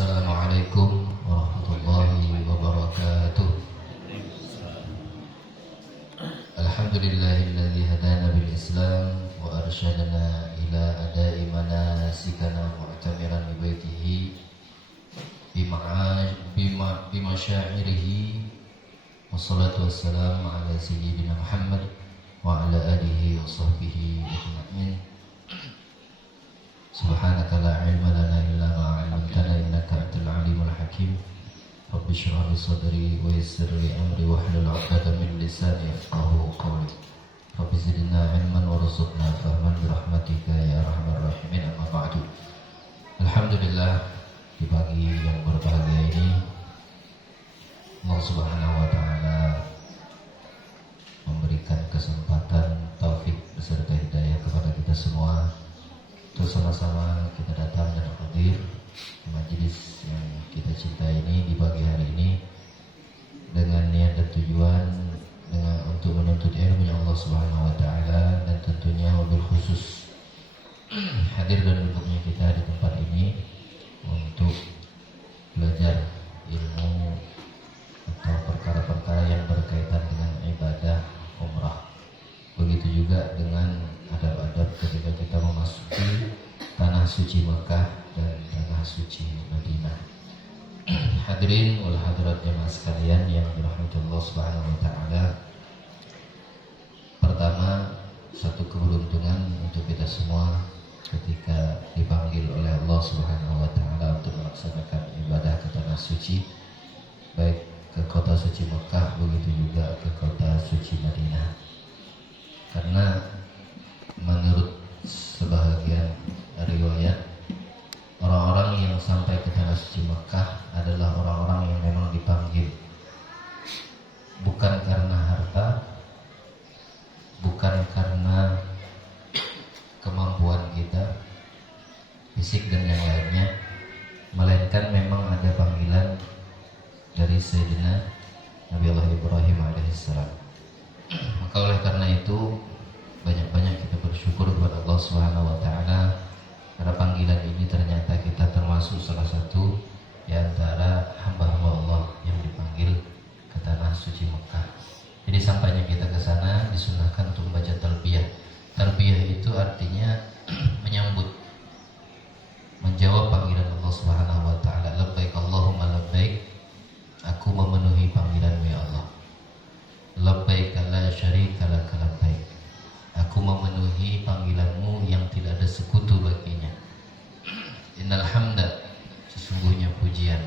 Assalamualaikum warahmatullahi wabarakatuh. Alhamdulillahilladzi hadana bil Islam wa arsyadana ila ada'i manasikana mu'tamiran bi baitihi bimasyairihi wassalatu wassalamu ala sayyidina Muhammad wa ala alihi wa sahbihi ajma'in. Subhanaka la ilma lana illa ma 'allamtana innaka antal alimul hakim. Rabbi shrah li sadri wa yassir li amri wahlul 'uqdatam min lisani yafqahu qawli. Rabbi zidna ilman warzuqna fahman bi rahmatika ya arhamar rahimin. Amma ba'du. Alhamdulillah, di pagi yang berbahagia ini Allah Subhanahu wa taala memberikan kesempatan, taufik beserta hidayah kepada kita semua untuk sama-sama kita datang dan hadir di majelis yang kita cintai ini di pagi hari ini dengan niat dan tujuan untuk menuntut ilmu yang Allah Subhanahu wa taala, dan tentunya wabil khusus hadir dan duduknya kita di tempat ini untuk belajar ilmu atau perkara-perkara yang berkaitan dengan ibadah umrah. Begitu juga dengan adab-adab ketika kita memasuki tanah suci Mekah dan tanah suci Madinah. Hadirin wal hadirat jemaah sekalian yang dirahmati Allah Subhanahu wa taala. Pertama, satu keberuntungan untuk kita semua ketika dipanggil oleh Allah Subhanahu wa taala untuk melaksanakan ibadah ke tanah suci, baik ke kota suci Mekah begitu juga ke kota suci Madinah. Karena menurut sebahagian riwayat, orang-orang yang sampai ke tanah suci Mekah adalah orang-orang yang memang dipanggil, bukan karena harta, bukan karena kemampuan kita fisik dan yang lainnya, melainkan memang ada panggilan dari Sayyidina Nabi Allah Ibrahim alaihissalam. Maka oleh karena itu banyak-banyak kita bersyukur kepada Allah Subhanahu wa taala karena panggilan ini ternyata kita termasuk salah satu di antara hamba-hamba Allah yang dipanggil ke tanah suci Mekah. Jadi sampainya kita ke sana disunahkan untuk membaca talbiyah. Talbiyah itu artinya menyambut, menjawab panggilan Allah Subhanahu wa taala. Labbaik Allahumma labbaik, aku memenuhi panggilan-Mu ya Allah. Labbaik la syarika laka labbaik, aku memenuhi panggilan-Mu yang tidak ada sekutu baginya. Innal hamda, sesungguhnya pujian,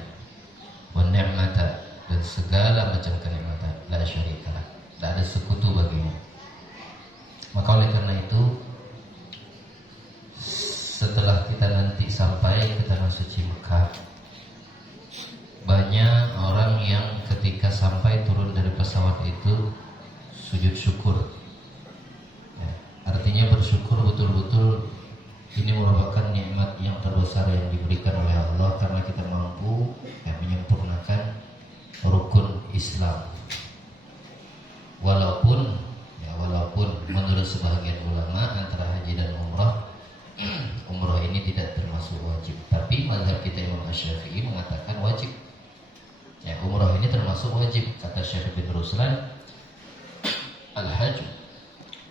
wa ni'mata, dan segala macam kenikmatan, la syarika lak, tidak ada sekutu baginya. Maka oleh karena itu, setelah kita nanti sampai ke tanah suci Mekah, banyak orang yang ketika sampai turun dari pesawat itu sujud syukur ya, artinya bersyukur betul-betul ini merupakan nikmat yang terbesar yang diberikan oleh Allah karena kita mampu menyempurnakan rukun Islam. Walaupun menurut sebagian ulama antara haji dan umrah ini tidak termasuk wajib, tapi mazhab kita Imam Asy-Syafi'i mengatakan wajib. Ya, umrah ini termasuk wajib, kata Syekh bin Ruslan, al-hajj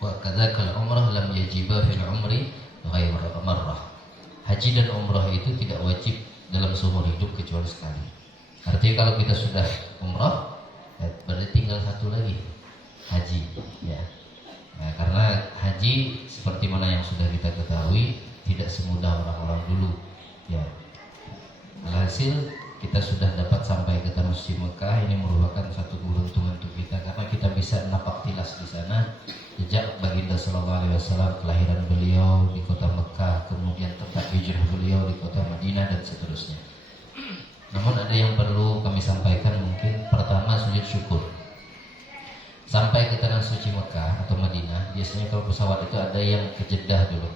wa kadzakal umrah lam yajiba fil umri ghairu marrah. Haji dan umrah itu tidak wajib dalam seumur hidup kecuali sekali. Artinya kalau kita sudah umrah, berarti tinggal satu lagi, haji. Ya. Nah, karena haji seperti mana yang sudah kita ketahui tidak semudah orang-orang dulu. Ya. Alhasil kita sudah dapat sampai ke tanah suci Mekah. Ini merupakan satu keberuntungan untuk kita karena kita bisa napak tilas di sana jejak baginda sallallahu alaihi wasallam, kelahiran beliau di kota Mekah, kemudian tempat hijrah beliau di kota Madinah dan seterusnya. Namun ada yang perlu kami sampaikan, mungkin pertama sujud syukur. Sampai ke tanah suci Mekah atau Madinah, biasanya kalau pesawat itu ada yang ke Jeddah dulu,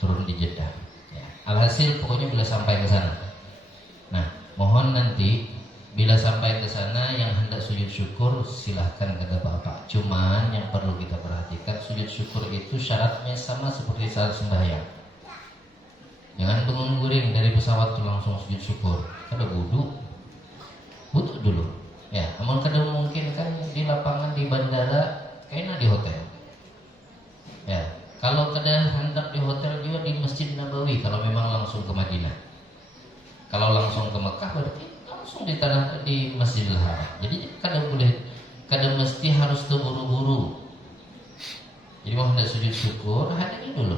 turun di Jeddah. Ya. Alhasil pokoknya bila sampai ke sana. Nah, mohon nanti bila sampai ke sana yang hendak sujud syukur silahkan kata Bapak. Cuman yang perlu kita perhatikan, sujud syukur itu syaratnya sama seperti saat sembahyang. Jangan bangun guring dari pesawat tuh langsung sujud syukur. Kada wudu dulu. Ya, namun kada mungkin kan di lapangan di bandara, kayaknya di hotel. Ya, kalau kada hendak di hotel juga di Masjid Nabawi kalau memang langsung ke Madinah. Kalau langsung ke Mekah berarti langsung di tanah di Masjidil Haram. Jadi kada mesti harus terburu-buru. Jadi mau hendak sujud syukur, hadiri dulu.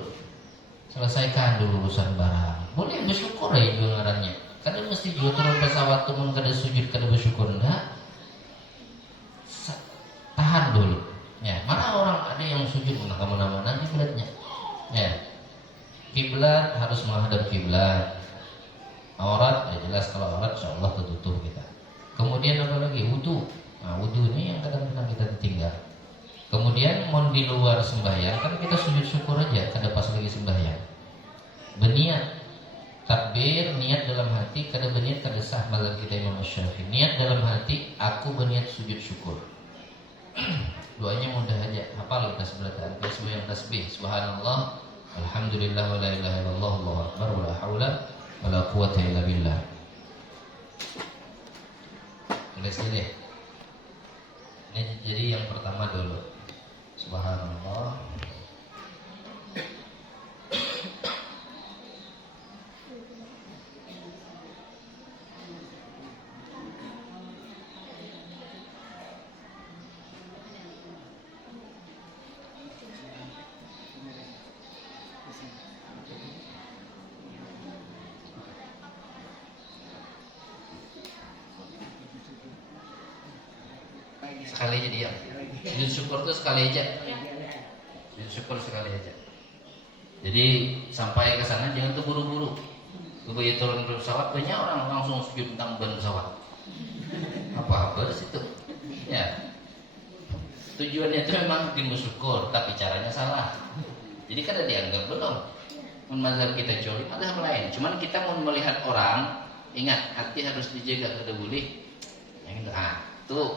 Selesaikan dulu urusan barang. Boleh bersyukur ya juga ngarannya. Kada mesti juga turun pesawat turun kada sujud kada bersyukur enggak. Tahan dulu. Ya, mana orang ada yang sujud nak kemana-mana kiblatnya. Ya. Kiblat harus menghadap kiblat. Aurat ya jelas kalau aurat insyaallah tertutup kita. Kemudian apa lagi? Wudu. Nah, wudu ini yang kadang-kadang kita tinggal. Kemudian mau di luar sembahyang kan kita sujud syukur aja kada pas lagi sembahyang. Berniat takbir, niat dalam hati, kada berniat kada sah mazhab kita Imam Syafi'i. Niat dalam hati, aku berniat sujud syukur. Doanya mudah aja, hafal kita sebelatan. Tasbih yang tasbih, subhanallah, alhamdulillah, wa la ilaha illallah, Allahu akbar, wa la haula wa la quwwata illa billah. Tulis deh. Ini jadi yang pertama dulu. Subhanallah. Sekali aja diam. Sujud syukur itu sekali aja. Sujud syukur sekali aja. Jadi sampai ke sana jangan terburu-buru. Begitu turun dari pesawat banyak orang langsung sujud tentang ban pesawat. Apa situ? Ya. Tujuannya itu memang bikin bersyukur, tapi caranya salah. Jadi kada dianggap belum. Mazhab kita curi, mazhab lain. Cuman kita mau melihat orang, ingat hati harus dijaga kada boleh. Yang itu, tuh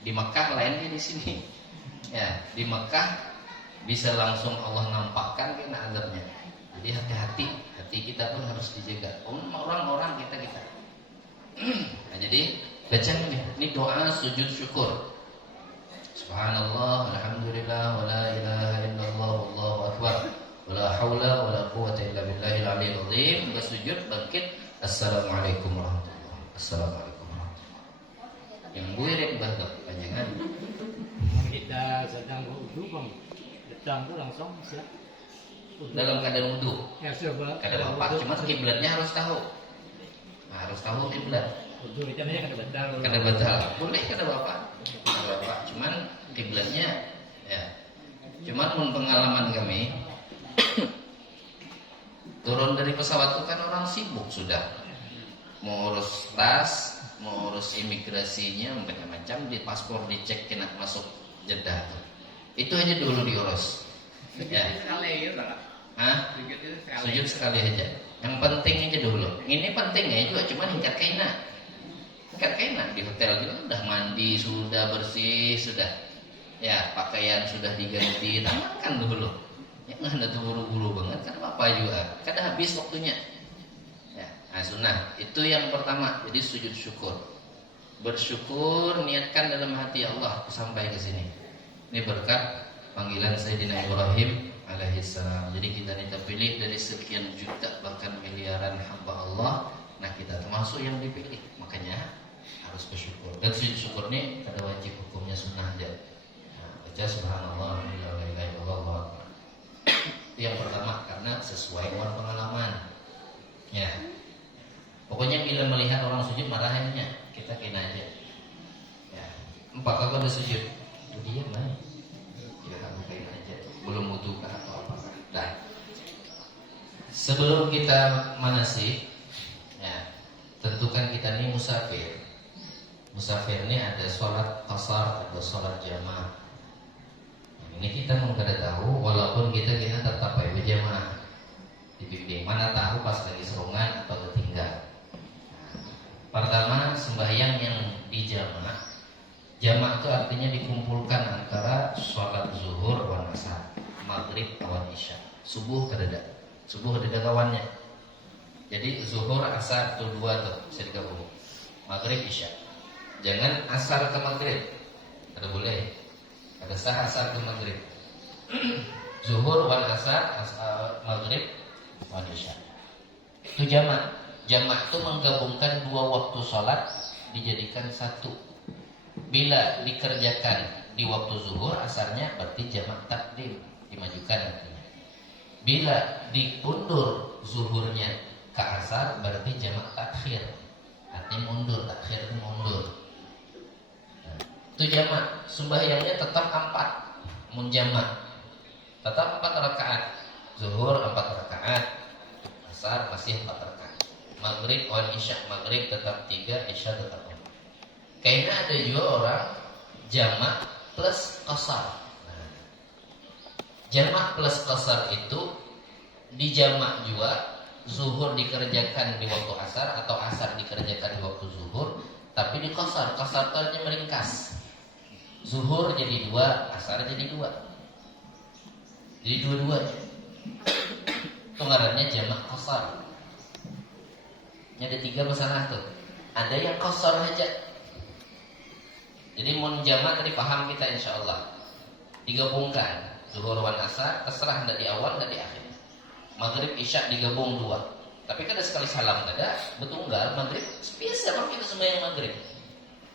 di Mekah lainnya di sini. Ya, di Mekah bisa langsung Allah nampakkan kena azabnya. Jadi hati-hati, hati kita pun harus dijaga. Orang-orang kita. Nah, jadi baca ini doa sujud syukur. Subhanallah, alhamdulillah, wa la ilaha illallah, wallahu akbar, wa la haula wa la quwwata illa billahil aliyyil azim. Bersujud bangkit, assalamualaikum warahmatullahi wabarakatuh. Assalamualaikum. Yang buirik bahkan panjangan. Kita sedang berwudu bang, datang tuh langsung siap. Dalam keadaan wudu. Ya coba. Keadaan apa? Cuma kiblatnya harus tahu. Harus tahu kiblat. Wudu itu namanya kada batal. Kada batal. Boleh kada apa? Kada apa. Cuman kiblatnya ya. Cuman pun pengalaman kami turun dari pesawat itu kan orang sibuk sudah. Mau urus tas, mau urus imigrasinya, macam-macam, di paspor dicek kena masuk Jeddah. Itu aja dulu diurus. Ya. Sekali ya, Hah? Sujud sekali aja. Yang penting aja dulu. Ini pentingnya juga cuma tingkat kaina. Tingkat kaina di hotel juga udah mandi, sudah bersih, sudah. Ya, pakaian sudah diganti, tamatkan dulu. Ya nggak ada buru-buru banget, kan apa juga. Kan habis waktunya. Nah, sunnah itu yang pertama. Jadi sujud syukur, bersyukur, niatkan dalam hati Allah sampai ke sini. Ini berkat panggilan Sayyidina Ibrahim alaihissalam. Jadi kita dipilih dari sekian juta bahkan miliaran hamba Allah. Nah kita termasuk yang dipilih. Makanya harus bersyukur. Dan sujud syukur ini ada wajib hukumnya sunnah aja. Nah, baca subhanallah, alhamdulillah. Itu yang pertama karena sesuai dengan pengalaman. Ya. Pokoknya bila melihat orang sujud marahannya kita kena aja. Ya. Empat kali ada sujud, diam lah. Ya kamu kena aja. Belum wudu atau apa. Dah. Sebelum kita manasik, ya, tentukan kita ini musafir. Musafir ini ada sholat qasar, ada sholat jamaah. Ini kita mau kada tahu, walaupun kita tetap berjamaah. Dibimbing mana tahu pas lagi serungan atau ketinggal. Pertama, sembahyang yang dijamaah. Jamaah itu artinya dikumpulkan antara sholat zuhur wan asar, maghrib wan isya. Subuh kedada. Subuh kedada kawannya. Jadi zuhur, asar itu dua tuh bisa digabung. Maghrib, isya. Jangan asar ke maghrib. Ada boleh. Ada sah asar ke maghrib. Zuhur wal asar, maghrib wal isya. Itu jamak. Jamak itu menggabungkan dua waktu sholat dijadikan satu. Bila dikerjakan di waktu zuhur, asarnya berarti jamak takdim, dimajukan artinya. Bila diundur zuhurnya ke asar, berarti jamak takhir, artinya mundur, takhir itu mundur. Nah, itu jamak. Sembahyangnya tetap 4, munjamak. Tetap 4 rakaat. Zuhur 4 rakaat, asar masih 4 rakaat. Maghrib wal isya, maghrib tetap 3, isya tetap 4. Kayaknya ada juga orang jamak plus qasar. Nah, jamak plus qasar itu dijamak juga, zuhur dikerjakan di waktu asar atau asar dikerjakan di waktu zuhur, tapi di qasar. Qasar itu artinya meringkas. Zuhur jadi 2, asar jadi 2. Jadi dua-duanya. Itu ngarannya jamak qasar. Ini ada 3 masalah tuh. Ada yang qasar aja. Jadi mun jamak tadi paham kita insyaallah. Digabungkan zuhur wal asar, terserah enggak di awal enggak di akhir. Maghrib isya digabung 2. Tapi kan ada sekali salam ada betunggal maghrib biasa kalau kita sembahyang maghrib.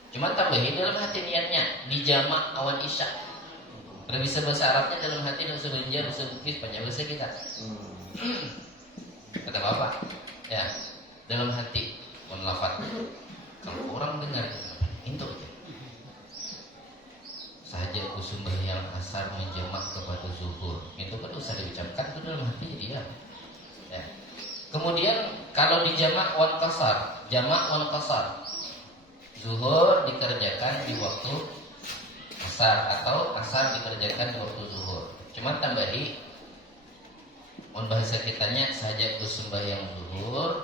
Cuma tambahin dalam hati niatnya di jamak awan isya. Kalau bisa bahasa Arabnya dalam hati dan sebenarnya bisa bukis panjang bahasa kita. Kata Bapak, ya dalam hati melafat. Kalau orang dengar itu aja. Saja aku sembahyang asar menjamak kepada zuhur, itu kan usah diucapkan, itu dalam hati jadi ya. Kemudian kalau dijamak wan qasar, jamak wan qasar, zuhur dikerjakan di waktu asar atau asar dikerjakan di waktu zuhur. Cuma tambahi mun bahasa kitanya saja aku sembahyang zuhur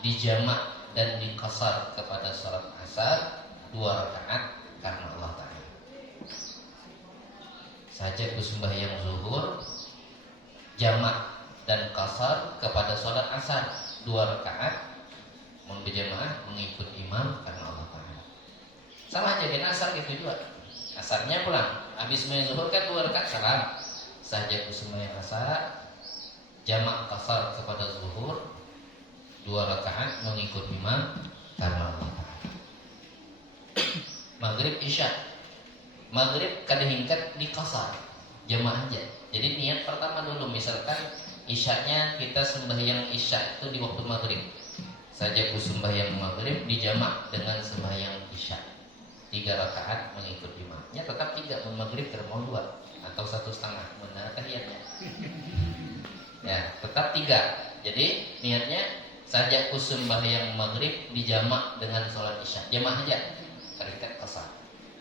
dijamak dan diqasar kepada salat asar 2 rakaat karena Allah Ta'ala. Saja aku sembahyang zuhur jamak dan qasar kepada sholat asar 2 rakaat mun berjamaah mengikut imam karena Allah Ta'ala. Sama aja dengan asar gitu juga. Asarnya pulang habis sembahyang zuhur kan 2 rakaat salam. Saja aku sembahyang asar jamak qasar kepada zuhur 2 rakaat mengikut imam karena Allah Ta'ala. Maghrib isya, maghrib kada hingkat di qasar jamaah aja. Jadi niat pertama dulu, misalkan isyanya kita sembahyang isya itu di waktu maghrib. Saja aku sembahyang maghrib dijamak dengan sembahyang isya 3 rakaat mengikut imamnya, tetap 3 maghrib mau 2 atau 1,5 benar tahiyatnya. Ya, tetap 3. Jadi niatnya saja aku sembahyang maghrib dijamak dengan sholat isya, jamaah aja. Terikat qasar.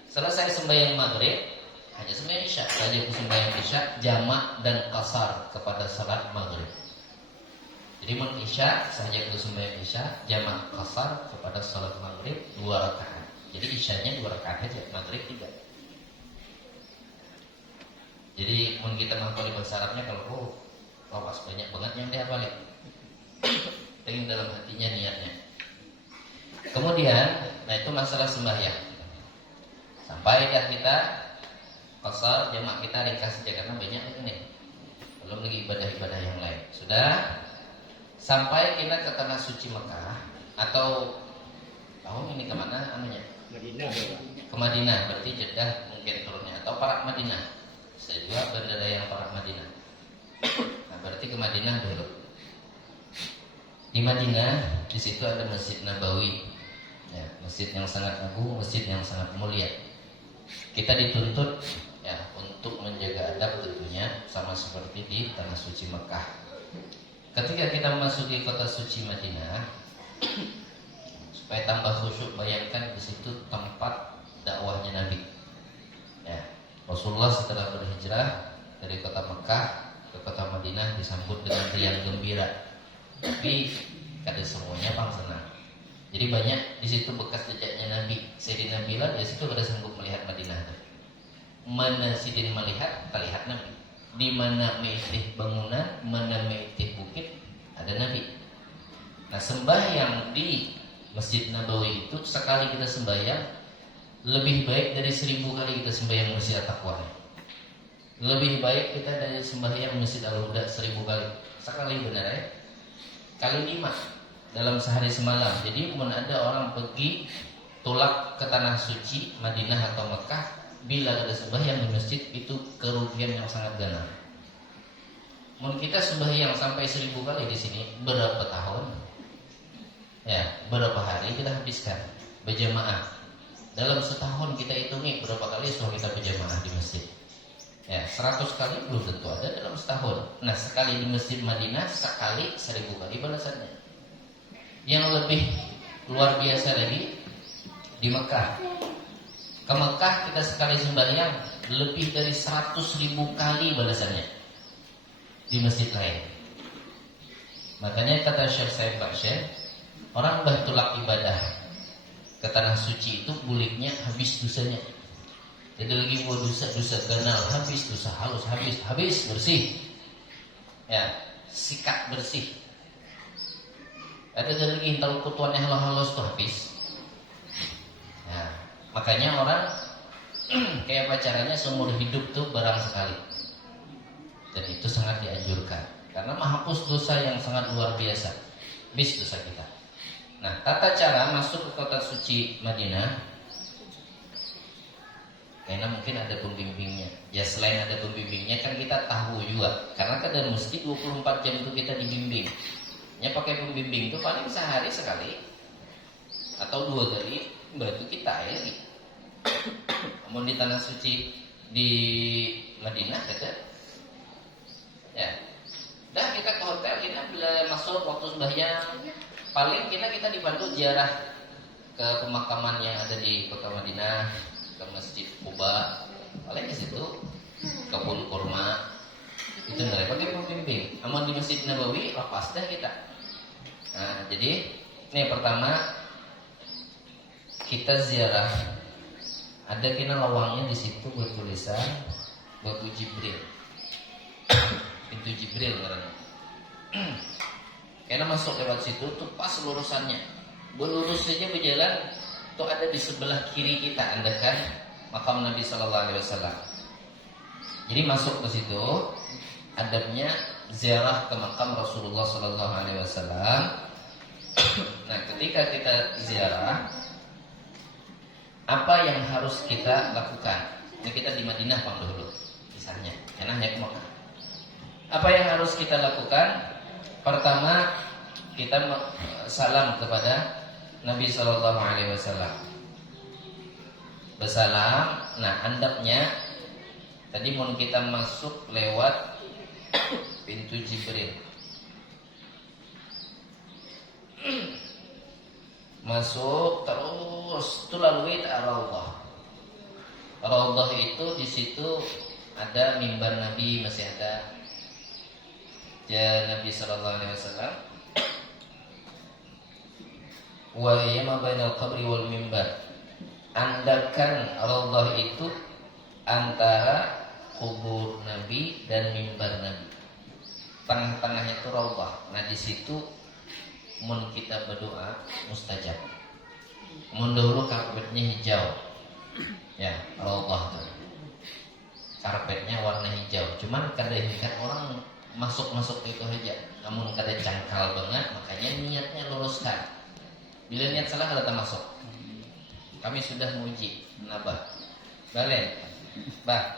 Selesai sembahyang maghrib hanya sembahyang isya. Saja aku sembahyang isya jamak dan qasar kepada salat maghrib. Jadi mun isya saja aku sembahyang isya jamak qasar kepada salat maghrib 2 rakaat. Jadi isyanya 2 rakaat aja, maghrib 3. Jadi mun kita menghafal bahasa Arabnya kalau lawas banyak banget yang dihafalin. Pengen dalam hatinya niatnya. Kemudian, nah itu masalah sembahyang. Sampai dah kita qasar jamak kita ringkas saja karena banyak ini. Belum lagi ibadah-ibadah yang lain. Sudah sampai kita ke tanah suci Mekah atau ini kemana anunya? Madinah. Ke Madinah, berarti Jeddah mungkin turunnya atau Parak Madinah. Bisa juga bandara yang Parak Madinah. Nah, berarti ke Madinah dulu. Di Madinah, di situ ada Masjid Nabawi, ya, masjid yang sangat agung, masjid yang sangat mulia. Kita dituntut ya untuk menjaga adab tentunya sama seperti di tanah suci Mekah. Ketika kita memasuki kota suci Madinah, supaya tambah khusyuk, bayangkan di situ tempat dakwahnya Nabi. Ya, Rasulullah setelah berhijrah dari kota Mekah ke kota Madinah disambut dengan riang gembira. Tapi kada semuanya pang senang. Jadi banyak di situ bekas jejaknya Nabi. Sayyidina Bilal di situ kada sanggup melihat Madinah. Mana sidin melihat, terlihat Nabi. Di mana meitih bangunan, mana meitih bukit, ada Nabi. Nah, sembahyang di Masjid Nabawi itu sekali kita sembahyang lebih baik dari 1000 kali kita sembahyang Masjid At-Taqwa. Lebih baik kita dari sembahyang Masjid Al-Huda 1000 kali. Sekali benar ya. Kali 5 dalam sehari semalam. Jadi mun ada orang pergi tolak ke tanah suci Madinah atau Mekah, bila ada sembahyang di masjid itu kerugian yang sangat gana. Mun kita sembahyang sampai 1000 kali di sini, berapa tahun? Ya, berapa hari kita habiskan berjamaah? Dalam setahun kita hitungi berapa kali setelah kita berjamaah di masjid. Ya, 100 kali belum tentu ada dalam setahun. Nah, sekali di Masjid Madinah, sekali 1000 kali balasannya. Yang lebih luar biasa lagi di Mekah. Ke Mekah kita sekali sembahyang lebih dari 100.000 kali balasannya di masjid lain. Makanya kata Syekh Said Baksyir, orang bertolak ibadah ke tanah suci itu buliknya habis dosanya. Jadi lagi buat dosa ganal, habis dosa halus, habis bersih. Ya, sikat bersih. Ada lagi tahu kutuannya halus tuh habis. Ya, makanya orang kayak pacarannya seumur hidup tuh barang sekali. Dan itu sangat dianjurkan karena menghapus dosa yang sangat luar biasa. Habis dosa kita. Nah, tata cara masuk ke kota suci Madinah, karena mungkin ada pembimbingnya. Ya selain ada pembimbingnya kan kita tahu juga. Karena kan dalam masjid 24 jam itu kita dibimbing. Ya pakai pembimbing itu paling sehari sekali atau 2 kali bantu kita ya. Mau di tanah suci di Madinah kata. Ya. Dah kita ke hotel, kita bila masuk waktu sembahyang paling kita dibantu ziarah ke pemakaman yang ada di kota Madinah, ke Masjid Quba, paling ke situ, kebun kurma, itu nggak pakai pembimbing. Aman di Masjid Nabawi lepas dah kita. Nah, jadi ini pertama kita ziarah, ada kena lawangnya di situ bertulisan Batu Jibril, pintu Jibril katanya. Karena masuk lewat situ tuh pas lurusannya, berlurus saja berjalan. Itu ada di sebelah kiri kita, anda kan makam Nabi Sallallahu Alaihi Wasallam. Jadi masuk ke situ, adabnya ziarah ke makam Rasulullah Sallallahu Alaihi Wasallam. Nah, ketika kita ziarah, apa yang harus kita lakukan? Ini kita di Madinah bang dulu, kisahnya. Enaknya ke Mekah. Apa yang harus kita lakukan? Pertama, kita salam kepada Nabi Sallallahu Alaihi Wasallam. Bersalam. Nah, andapnya tadi mau kita masuk lewat pintu Jibril. Masuk terus itu lalui Raudhah. Raudhah itu di situ ada mimbar Nabi, masih ada ya Nabi Sallallahu Alaihi Wasallam. Wa yama bainal qabri wal mimbar. Andakan Raudhah itu antara kubur Nabi dan mimbar Nabi. Tengah-tengahnya itu Raudhah. Nah, di situ mun kita berdoa mustajab. Mun dulu karpetnya hijau. Ya, Raudhah itu. Karpetnya warna hijau. Cuman kadang-kadang orang masuk itu aja. Namun kadang jangkal banget, makanya niatnya luruskan. Bila niat salah kalau tak masuk. Kami sudah menguji Nabah Balen Bah,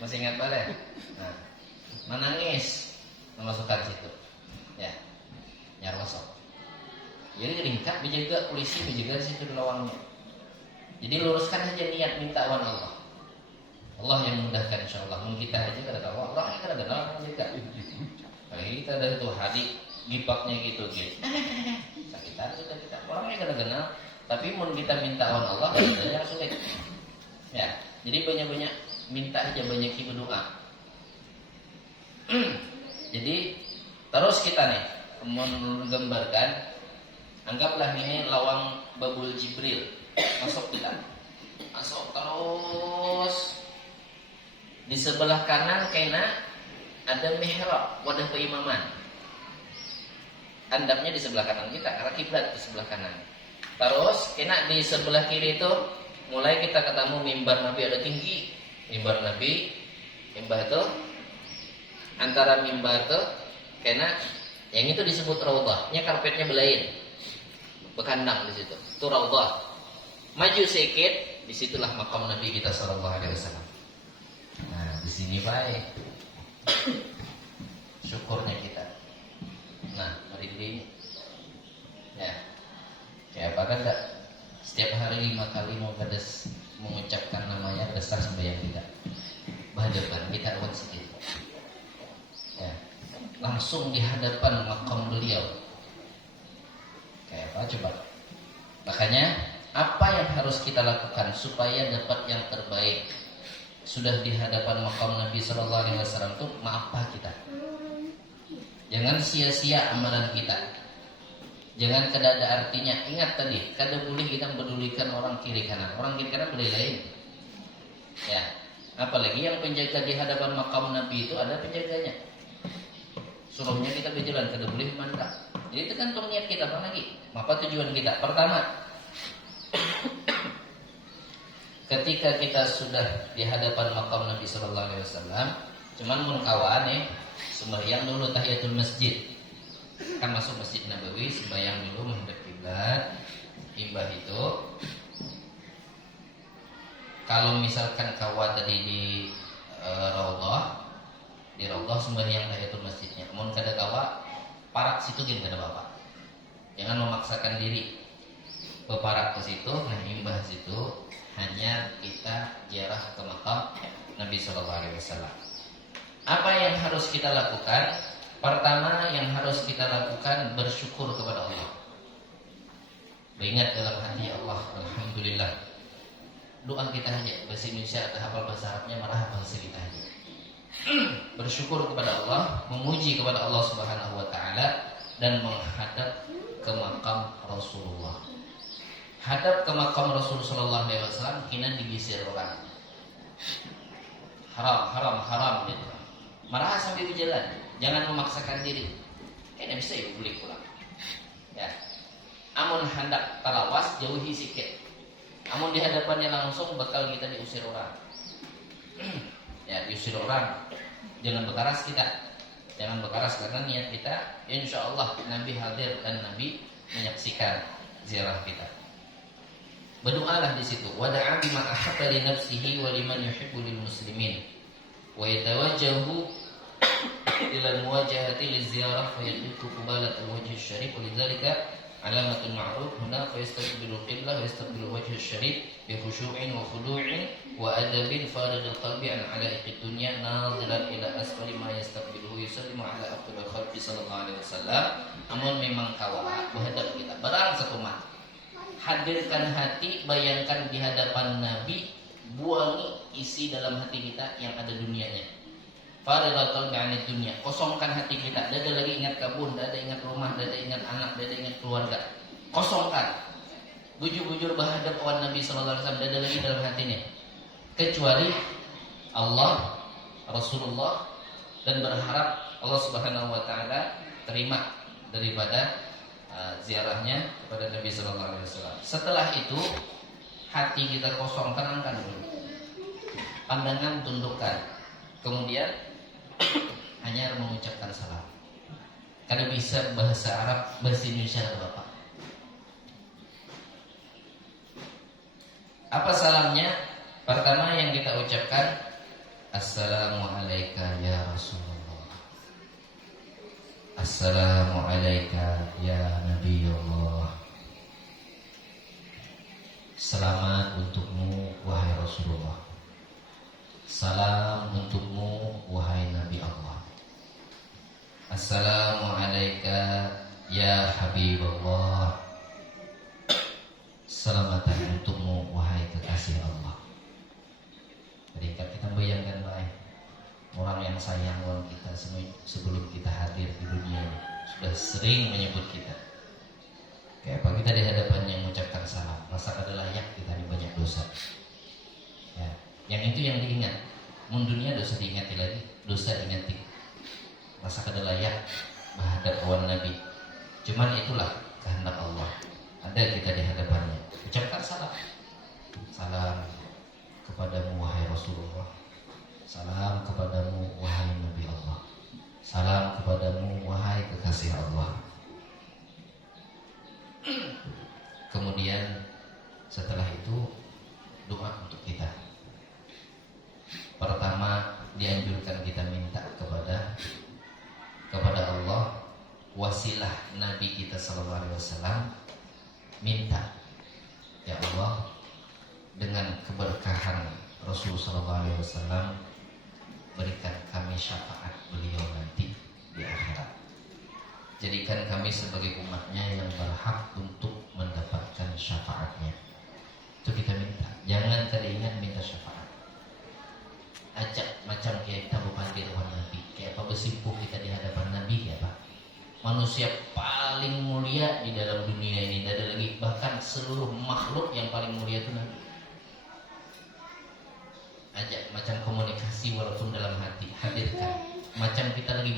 masih ingat Balen? Nah, menangis memasukkan situ. Ya, nyar masuk. Jadi ringkat dijaga polisi, dijaga situ lawangnya. Jadi luruskan aja niat minta wan Allah. Allah yang mudahkan insyaallah. Mungkin kita aja kada tahu Allah yang kada kenal jaga. Kalau kita dari tuh hadi gipaknya gitu. Sakitan kita orangnya kada kenal, tapi mun kita minta wan Allah ada yang sulit. Ya, jadi banyak-banyak minta aja, banyak berdoa. Jadi terus kita nih menggambarkan, anggaplah ini lawang Babul Jibril. Masuk kita. Masuk terus. Di sebelah kanan kena ada mihrab, wadah keimaman. andapnya di sebelah kanan kita karena kiblat di sebelah kanan. Terus kena di sebelah kiri itu mulai kita ketemu mimbar Nabi ada tinggi. Mimbar Nabi, mimbar itu antara mimbar itu kena yang itu disebut raudhah. Nya karpetnya belain. Bekandang di situ. Itu raudhah. Maju sedikit, disitulah makam Nabi kita sallallahu alaihi wasallam. Nah, di sini baik. Syukurnya kita. Nah, merinding. Ya. Kayak apa kan enggak? Setiap hari 5 kali mau kades mengucapkan namanya besar sembahyang kita. Berhadapan kita awan sedikit. Ya. Langsung di hadapan makam beliau. Kayak apa coba? Makanya apa yang harus kita lakukan supaya dapat yang terbaik? Sudah di hadapan makam Nabi sallallahu alaihi wasallam itu maafkan kita. Jangan sia-sia amalan kita. Jangan kada ada artinya. Ingat tadi, kada boleh kita pedulikan orang kiri kanan. Orang kiri kanan boleh lain. Ya. Apalagi yang penjaga di hadapan makam Nabi itu ada penjaganya. Suruhnya kita berjalan, kada boleh mandang. Jadi tergantung niat kita apa lagi. Apa tujuan kita? Pertama, ketika kita sudah di hadapan makam Nabi sallallahu alaihi wasallam, cuman mun kawan sembahyang dulu tahiyatul masjid. Kan masuk Masjid Nabawi, sembahyang dulu menghadap kiblat. Imbah itu kalau misalkan kawan tadi di raudhah, di raudhah sembahyang tahiyatul masjidnya. Mun kada kawa parak situ gin kada apa-apa. Jangan memaksakan diri beparak ke situ, nah imbah situ hanya kita ziarah ke makam Nabi sallallahu alaihi wasallam. Apa yang harus kita lakukan? Pertama yang harus kita lakukan bersyukur kepada Allah. Ingat dalam hati Allah, alhamdulillah. Doa kita aja bahasa Indonesia atau hafal bahasa Arabnya marah bahasa kita aja. Bersyukur kepada Allah, memuji kepada Allah Subhanahu wa taala dan menghadap ke makam Rasulullah. Hadap ke makam Rasul sallallahu alaihi wasallam kena digisir orang. Haram gitu. Marah sambil berjalan. Jangan memaksakan diri. Kena bisa ya boleh pulang. Ya. Amun hendak talawas jauhi sikit. Amun di hadapannya langsung bakal kita diusir orang. Ya, diusir orang. Jangan berkeras kita. Jangan berkeras karena niat kita insyaallah Nabi hadir dan Nabi menyaksikan ziarah kita. Berdoalah di situ. Wada'a bima ahabba li nafsihi wa liman yuhibbu lil muslimin. Wa yatawajjahu ila al-muwajahati liziarah fa yadukku qubalat al-wajh al-syarif wa lidzalika alamatul ma'ruf huna fa yastaqbilu qiblah wa yastaqbilu wajh al-syarif bi khushu'in wa khudu'in wa adabin farij al-qalbi an ala'iqid dunya nazilan ila asfali ma yastaqbiluhu yusallimu ala afdal khalqi sallallahu alaihi wasallam. Amun memang kawa berhadap kita barang satu mat. Hadirkan hati, bayangkan di hadapan Nabi, buangi isi dalam hati kita yang ada dunianya. Faridatul ba'anid dunia, kosongkan hati kita. Dada lagi ingat kabun, dada ingat rumah, dada ingat anak, dada ingat keluarga. Kosongkan. Bujur-bujur berhadap awan Nabi sallallahu alaihi wasallam, dada lagi dalam hatinya. Kecuali Allah, Rasulullah, dan berharap Allah Subhanahu wa taala terima daripada ziarahnya kepada Nabi sallallahu alaihi wasallam. Setelah itu hati kita kosong, tenangkan dulu. Pandangan tundukkan. Kemudian hanya mengucapkan salam. Kalau bisa bahasa Arab, bahasa Indonesia Bapak. Apa salamnya? Pertama yang kita ucapkan, Assalamualaikum ya Rasulullah. Assalamualaikum ya Nabi Allah. Selamat untukmu wahai Rasulullah. Salam untukmu wahai Nabi Allah. Assalamualaikum ya Habibullah. Selamatan untukmu wahai kekasih Allah. Jadi kita bayangkan baik orang yang sayang orang kita sebelum kita hadir di dunia ini sudah sering menyebut kita. Kayak apa kita di hadapannya mengucapkan salam, rasa kada layak kita di banyak dosa. Ya, yang itu yang diingat. Mun dunia dosa diingati lagi, dosa diingati. Rasa kada layak menghadap awan Nabi. Cuman itulah kehendak Allah. Ada kita di hadapannya, ucapkan salam. Salam kepadamu wahai Rasulullah. Salam kepadamu wahai Nabi Allah. Salam kepadamu wahai kekasih Allah. Kemudian setelah itu doa untuk kita. Pertama dianjurkan kita minta kepada Allah, wasilah Nabi kita sallallahu alaihi wasallam, minta, ya Allah, dengan keberkahan Rasul sallallahu alaihi wasallam, berikan kami syafaat beliau nanti di akhirat. Jadikan kami sebagai umatnya yang berhak untuk mendapatkan syafaatnya. Itu kita minta. Jangan teringat minta syafaat. Ajak macam kayak kita berpandir lawan Nabi. Kayak apa bersimpuh kita di hadapan Nabi, kayak apa? Manusia paling mulia di dalam dunia ini. Tidak ada lagi, bahkan seluruh makhluk yang paling mulia itu Nabi. Ajak macam komunikasi walaupun dalam hati. Hadirkan. Macam kita lagi